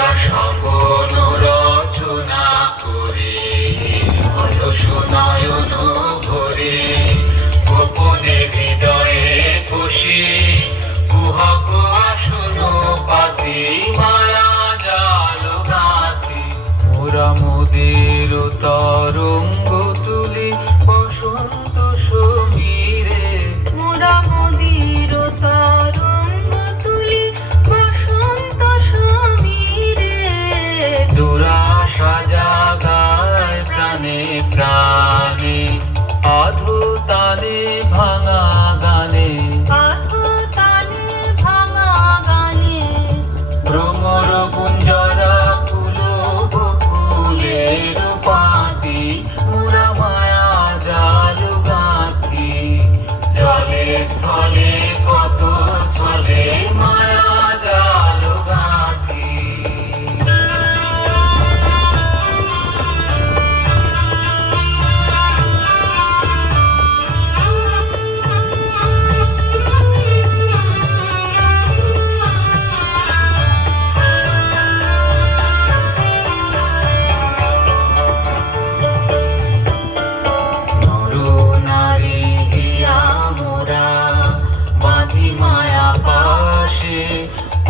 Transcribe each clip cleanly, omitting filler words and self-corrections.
মোরা স্বপ্ন রচনা করে অলস নয়ন ভরে গোপনে হৃদয়ে বসে কুহক আসন পাতি মায়া জাল গাঁথি মোরা মোদের তরঙ্গ তুলি বসন্ত সমীরে মোরা মোদের তরঙ্গ তুলি বসন্ত সমীরে দুরাশা জাগায় প্রাণে প্রাণে আধু তানে ভাঙা গানে আধো তানে ভাঙা গানে ভ্রমর গুঞ্জরা কুলো বকুলের পাতি মোরা মায়া জাল গাঁথি জলে স্থলে কত ছলে মায়া জাল গাঁথি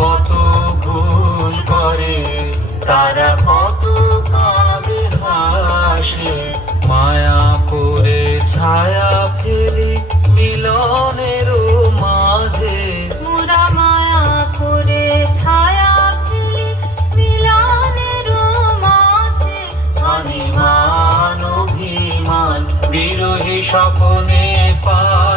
কত ভুল করে তারা কত কাঁদে হাসে মায়া করে ছায়া ফেলি মিলনের মাঝে মোরা মায়া করে ছায়া ফেলি মিলনের মাঝে অনিমান অভিমান বিরোহী স্বপ্নে পা